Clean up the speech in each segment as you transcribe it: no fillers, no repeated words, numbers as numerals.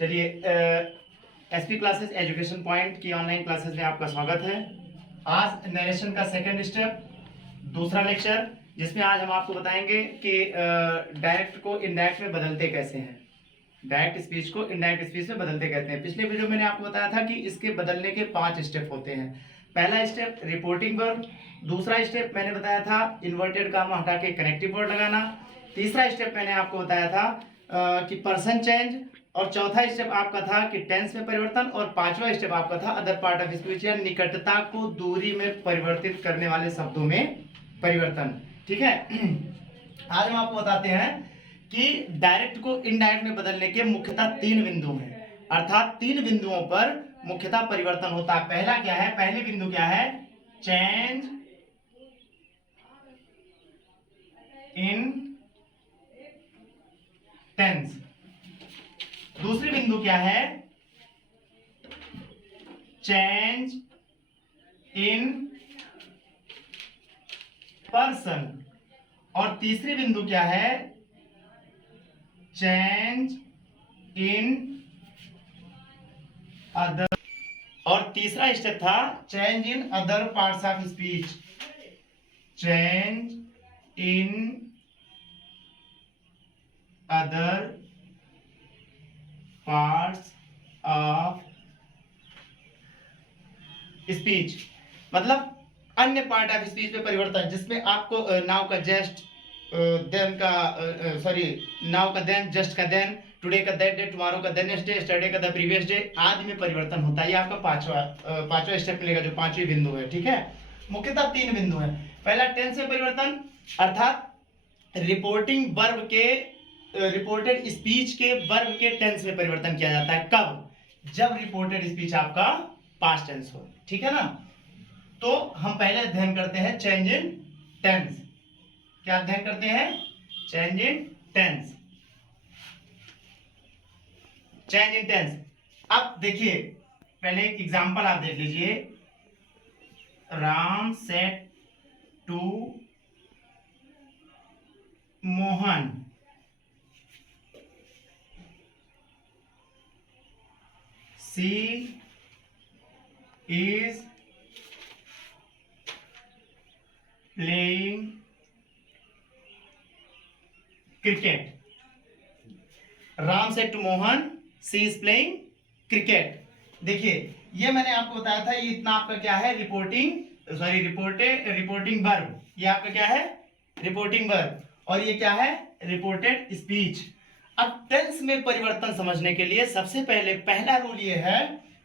चलिए, SP classes education point की online classes में आपका स्वागत है। आज नरेशन का सेकंड स्टेप, दूसरा लेक्चर, जिसमें आज हम आपको बताएंगे कि डायरेक्ट को इनडायरेक्ट में बदलते कैसे हैं। डायरेक्ट स्पीच को इनडायरेक्ट स्पीच में बदलते कहते हैं। पिछले वीडियो में मैंने आपको बताया था कि इसके बदलने के 5 स्टेप होते हैं। पहला स्टेप रिपोर्टिंग वर्ब, दूसरा स्टेप मैंने बताया था इन्वर्टेड कामा हटा के कनेक्टिव वर्ड लगाना, तीसरा स्टेप मैंने आपको बताया था कि पर्सन चेंज, और चौथा स्टेप आपका था कि टेंस में परिवर्तन, और पांचवा स्टेप आपका था अदर पार्ट ऑफ स्पीच या निकटता को दूरी में परिवर्तित करने वाले शब्दों में परिवर्तन। ठीक है। आज हम आपको बताते हैं कि डायरेक्ट को इनडायरेक्ट में बदलने के मुख्यतः 3 बिंदु हैं, अर्थात 3 बिंदुओं पर मुख्यतः परिवर्तन होता है। पहला क्या है? पहले बिंदु क्या है? Change in tense. दूसरी बिंदु क्या है? Change in person. और तीसरी बिंदु क्या है? Change in other. और तीसरा स्टेप था change in other parts of speech. Change in other parts of speech, मतलब अन्य पार्ट ऑफ स्पीच में परिवर्तन, जिसमें आपको नाउ का जस्ट, देन का सॉरी नाउ का देन, जस्ट का देन, टुडे का दैट डे, टुमारो का द नेक्स्ट डे, स्टरडे का द प्रीवियस डे आदि में परिवर्तन होता है। ये आपका पांचवा स्टेप मिलेगा, जो पांचवी बिंदु है। ठीक है। मुख्यतः 3 बिंदु है। पहला टेंस में परिवर्तन, अर्थात रिपोर्टिंग वर्ब के रिपोर्टेड स्पीच के वर्ब के टेंस में परिवर्तन किया जाता है। कब? जब रिपोर्टेड स्पीच आपका पास्ट टेंस हो। ठीक है ना। तो हम पहले अध्ययन करते हैं चेंज इन टेंस। क्या अध्ययन करते हैं? Change in tense. Change in tense. अब देखिए, पहले एक एग्जांपल आप देख लीजिए। Ram said to Mohan, she is playing cricket. Ram said to Mohan, she is playing cricket. देखिए, ये मैंने आपको बताया था, ये इतना आपका क्या है? Reporting verb. ये आपका क्या है? Reporting verb. और ये क्या है? Reported speech. अब टेंस में परिवर्तन समझने के लिए सबसे पहले पहला रूल ये है,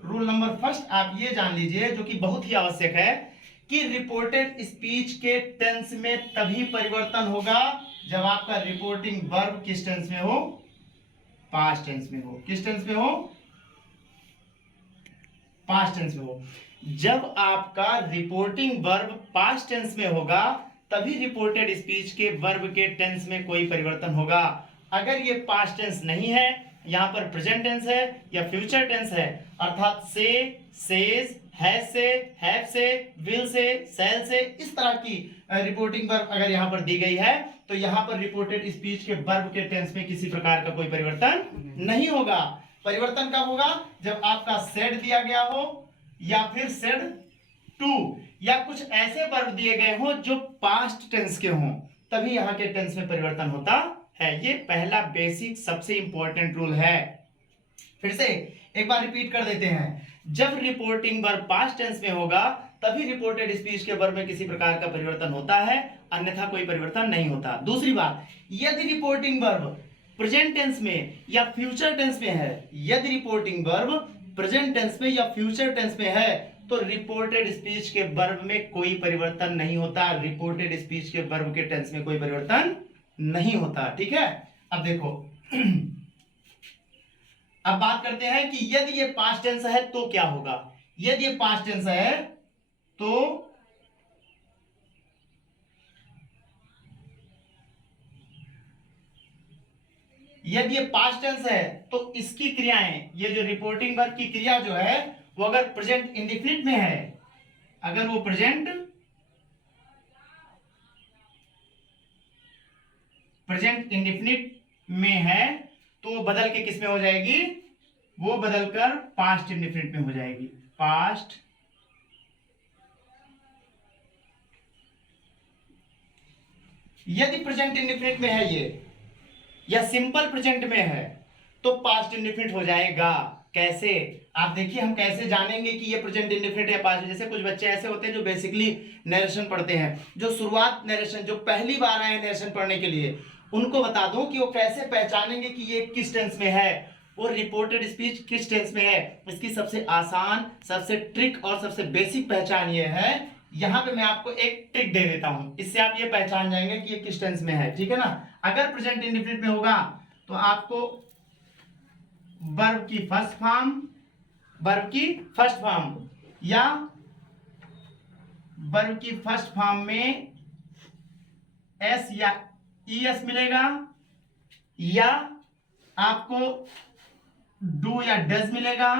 रूल नंबर फर्स्ट आप ये जान लीजिए, जो कि बहुत ही आवश्यक है, कि रिपोर्टेड स्पीच के टेंस में तभी परिवर्तन होगा जब आपका रिपोर्टिंग वर्ब किस टेंस में हो? पास्ट टेंस में हो। किस टेंस में हो? पास्ट टेंस में हो। जब आपका रिपोर्टिंग वर्ब पास्ट टेंस में होगा तभी रिपोर्टेड स्पीच के वर्ब के टेंस में कोई परिवर्तन होगा। अगर ये पास्ट टेंस नहीं है, यहां पर प्रेजेंट टेंस है या फ्यूचर टेंस है, अर्थात से, सेज, हैज से, हैव से, विल से, शैल से, इस तरह की रिपोर्टिंग वर्ब अगर यहां पर दी गई है, तो यहां पर रिपोर्टेड स्पीच के वर्ब के टेंस में किसी प्रकार का कोई परिवर्तन नहीं होगा। परिवर्तन कब होगा? जब आपका सेड दिया गया हो, या फिर सेड टू, या कुछ ऐसे वर्ब दिए गए हो जो पास्ट टेंस के हों, तभी यहां के टेंस में परिवर्तन होता है। ये पहला बेसिक सबसे इंपॉर्टेंट रूल है। फिर से एक बार रिपीट कर देते हैं। जब रिपोर्टिंग वर्ब पास्ट टेंस में होगा तभी रिपोर्टेड स्पीच के वर्ब में किसी प्रकार का परिवर्तन होता है, अन्यथा कोई परिवर्तन नहीं होता। दूसरी बात, यदि रिपोर्टिंग वर्ब प्रेजेंट टेंस में या फ्यूचर टेंस में है, यदि रिपोर्टिंग वर्ब प्रेजेंट टेंस में या फ्यूचर टेंस में है, तो रिपोर्टेड स्पीच के वर्ब में कोई परिवर्तन नहीं होता। रिपोर्टेड स्पीच के वर्ब के टेंस में कोई परिवर्तन नहीं होता। ठीक है। अब देखो, अब बात करते हैं कि यदि ये पास्ट टेंस है तो क्या होगा। यदि ये पास्ट टेंस है तो यदि ये पास्ट टेंस है तो इसकी क्रियाएं, ये जो रिपोर्टिंग वर्ब की क्रिया जो है, वो अगर प्रेजेंट इंडिफिनिट में है, अगर वो प्रेजेंट इंडिफिनिट में है, तो बदल के किस में हो जाएगी? वो बदलकर पास्ट इंडेफिनिट में हो जाएगी। पास्ट यदि प्रेजेंट इंडेफिनिट में है ये या सिंपल प्रेजेंट में है तो पास्ट इंडेफिनिट हो जाएगा। कैसे, आप देखिए हम कैसे जानेंगे कि ये प्रेजेंट इंडेफिनिट या पास्ट। जैसे कुछ बच्चे ऐसे होते हैं जो बेसिकली नरेशन पढ़ते हैं, जो शुरुआत नरेशन, जो पहली बार आए नरेशन पढ़ने के लिए, उनको बता दूं कि वो कैसे पहचानेंगे कि ये किस टेंस में है और रिपोर्टेड स्पीच किस टेंस में है। इसकी सबसे आसान, सबसे ट्रिक और सबसे बेसिक पहचान ये है। यहां पे मैं आपको एक ट्रिक दे देता हूं, इससे आप ये पहचान जाएंगे कि ये किस टेंस में है, ठीक है ना। अगर प्रेजेंट इंडेफिनिट में होगा तो आपको वर्ब की फर्स्ट फॉर्म, वर्ब की फर्स्ट फॉर्म या वर्ब की फर्स्ट फॉर्म में एस या ईएस मिलेगा, या आपको डू या डज मिलेगा,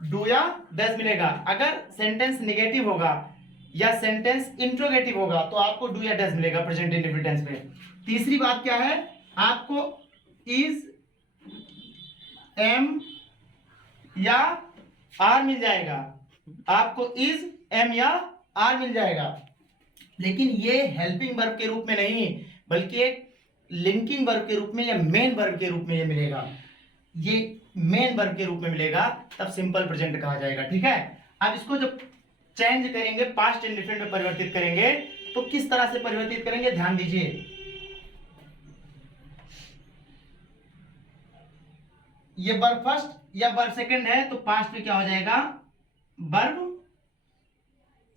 डू या डज मिलेगा। अगर सेंटेंस नेगेटिव होगा या सेंटेंस इंट्रोगेटिव होगा तो आपको डू या डज मिलेगा प्रेजेंट इंडेफिनिट टेंस में। तीसरी बात क्या है, आपको इज, एम या आर मिल जाएगा, आपको इज, एम या आर मिल जाएगा। लेकिन ये हेल्पिंग वर्ब के रूप में नहीं, बल्कि एक लिंकिंग वर्ब के रूप में या मेन वर्ब के रूप में ये मिलेगा। ये मेन वर्ब के रूप में मिलेगा, तब सिंपल प्रेजेंट कहा जाएगा, ठीक है। अब इसको जब चेंज करेंगे, पास्ट इंडेफिनिट में परिवर्तित करेंगे, तो किस तरह से परिवर्तित करेंगे ध्यान दीजिए। ये वर्ब फर्स्ट या वर्ब सेकंड है तो पास्ट में क्या हो जाएगा, वर्ब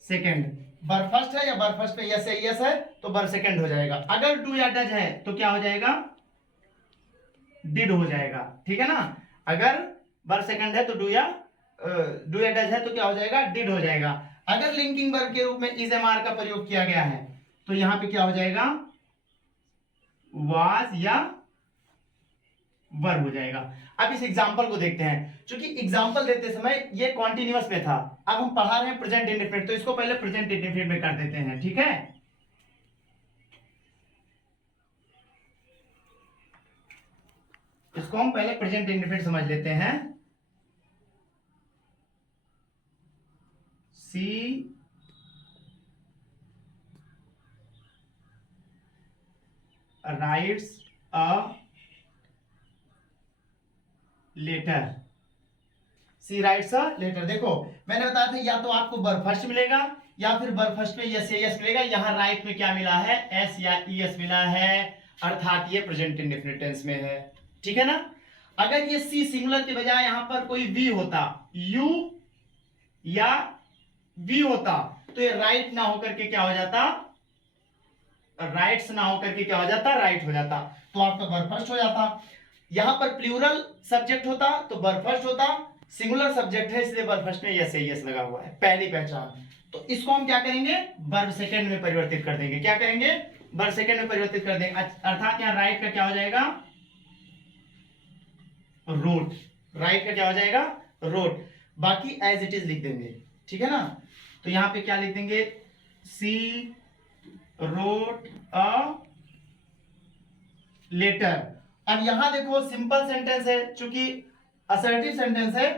सेकंड। वर्ब फर्स्ट है या वर्ब फर्स्ट पे यस है, यस है तो वर्ब सेकंड हो जाएगा। अगर डू या डज है तो क्या हो जाएगा, डिड हो जाएगा, ठीक है ना। अगर वर्ब सेकंड है तो डू या डज है तो क्या हो जाएगा, डिड हो जाएगा। अगर लिंकिंग वर्ब के रूप में इज, एम, आर का प्रयोग किया गया है तो यहां पे क्या हो जाएगा, वाज या वर्ब हो जाएगा। अब इस एग्जांपल को देखते हैं। क्योंकि एग्जांपल देते समय ये कॉन्टिन्यूअस में था, अब हम पढ़ा रहे हैं प्रेजेंट इंडेफिनिट, तो इसको पहले प्रेजेंट इंडेफिनिट में कर देते हैं, ठीक है। इसको हम पहले प्रेजेंट इंडेफिनिट समझ लेते हैं। She writes a letter, she writes a letter. देखो मैंने बताया था या तो आपको वर्ब फर्स्ट मिलेगा या फिर वर्ब फर्स्ट में यस या यस मिलेगा। यहां राइट में क्या मिला है, एस या ईएस मिला है, अर्थात ये प्रेजेंट इंडेफिनिट टेंस में है, ठीक है ना। अगर ये सी सिंगुलर के बजाय यहां पर कोई वी होता, यू या वी होता, तो ये राइट ना होकर के क्या हो जाता, राइट्स ना होकर के क्या हो जाता, राइट हो जाता, तो आपका वर्ब फर्स्ट हो जाता। यहां पर प्लूरल सब्जेक्ट होता तो वर्ब फर्स्ट होता, सिंगुलर सब्जेक्ट है इसलिए वर्ब फर्स्ट में यस यस लगा हुआ है, पहली पहचान। तो इसको हम क्या करेंगे, वर्ब सेकंड में परिवर्तित कर देंगे। क्या करेंगे, वर्ब सेकंड में परिवर्तित कर देंगे, अर्थात यहां राइट का क्या हो जाएगा, रोट। राइट का क्या हो जाएगा, रोट। बाकी एज इट इज लिख देंगे, ठीक है ना। तो यहां पे क्या लिख देंगे, सी रोट अ लेटर। अब यहां देखो सिंपल सेंटेंस है, चूंकि असर्टिव सेंटेंस है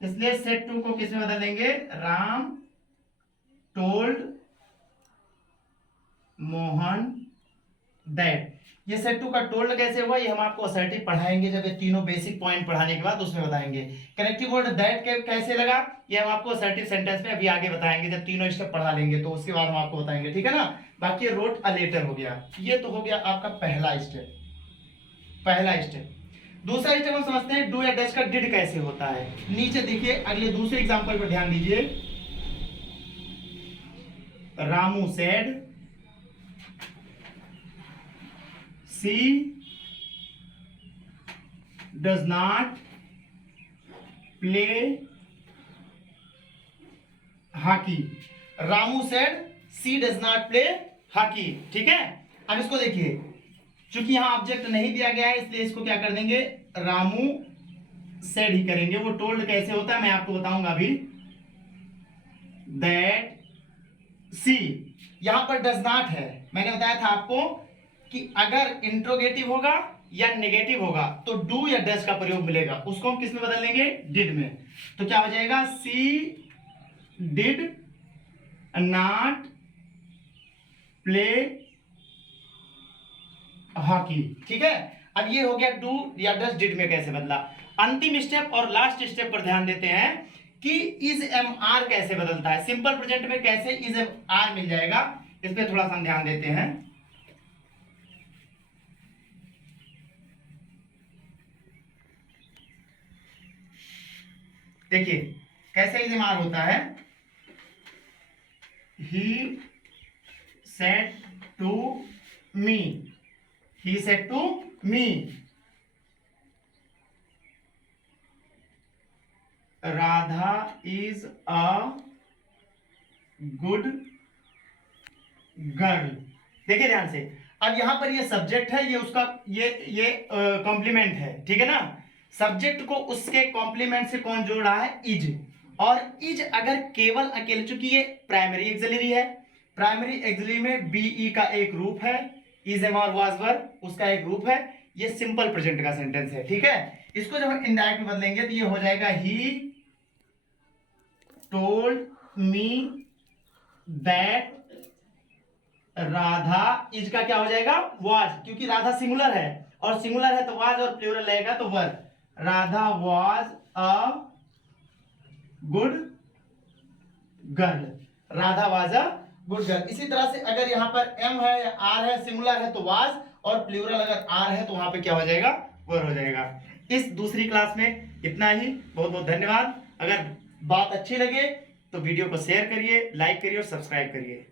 इसलिए सेट टू को किस में बदल देंगे, राम टोल्ड मोहन दैट। ये सेट टू का टोल्ड कैसे हुआ ये हम आपको असर्टिव पढ़ाएंगे, जब ये तीनों बेसिक पॉइंट पढ़ाने के बाद उसमें बताएंगे। कनेक्टिव वर्ड दैट कैसे लगा ये हम आपको असर्टिव सेंटेंस में अभी आगे बताएंगे, जब तीनों स्टेप पढ़ा लेंगे तो उसके बाद हम आपको बताएंगे, ठीक है ना। बाकी रोट अ लेटर हो गया, ये तो हो गया आपका पहला स्टेप, पहला स्टेप। दूसरा स्टेप हम समझते हैं डू या डज का डिड कैसे होता है। नीचे देखिए अगले दूसरे एग्जांपल पर ध्यान दीजिए। Ramu said she does not play hockey. Ramu said she does not play hockey, ठीक है। अब इसको देखिए, चूंकि यहां ऑब्जेक्ट नहीं दिया गया है इसलिए इसको क्या कर देंगे, रामू सेड ही करेंगे। वो टोल्ड कैसे होता है मैं आपको बताऊंगा अभी। दैट सी, यहां पर डज नॉट है, मैंने बताया था आपको कि अगर इंट्रोगेटिव होगा या नेगेटिव होगा तो डू या डज का प्रयोग मिलेगा, उसको हम किस में बदल लेंगे, डिड में। तो क्या हो जाएगा, सी डिड नॉट प्ले हॉकी। ठीक है, अब ये हो गया डू या डज डिड में कैसे बदला। अंतिम स्टेप और लास्ट स्टेप पर ध्यान देते हैं कि इज एम आर कैसे बदलता है। सिंपल प्रेजेंट में कैसे इज एम आर मिल जाएगा, इस पे थोड़ा सा ध्यान देते हैं। देखिए कैसे इज एम आर होता है, he said to me, he said to me Radha is a good girl. देखिए ध्यान से, अब यहां पर ये सब्जेक्ट है, ये उसका ये कॉम्प्लीमेंट है, ठीक है ना। सब्जेक्ट को उसके कॉम्प्लीमेंट से कौन जोड़ रहा है, इज। और इज अगर केवल अकेले, चूंकि ये प्राइमरी एक्सिलरी है, प्राइमरी एक्सिलरी में बीई का एक रूप है, इज एम और वाज वर उसका एक रूप है, ये सिंपल प्रेजेंट का सेंटेंस है। ठीक है, इसको जब हम इनडायरेक्ट में बदलेंगे तो ये हो जाएगा he told me that Radha, is का क्या हो जाएगा, वाज, क्योंकि राधा सिंगुलर है और सिंगुलर है तो वाज और प्लूरल रहेगा तो were. Radha was a good girl, Radha was a good girl. इसी तरह से अगर यहाँ पर एम है या आर है, सिंगुलर है तो वाज, और प्लूरल अगर आर है तो वहां पे क्या हो जाएगा, वर हो जाएगा। इस दूसरी क्लास में इतना ही, बहुत बहुत धन्यवाद। अगर बात अच्छी लगे तो वीडियो को शेयर करिए, लाइक करिए और सब्सक्राइब करिए।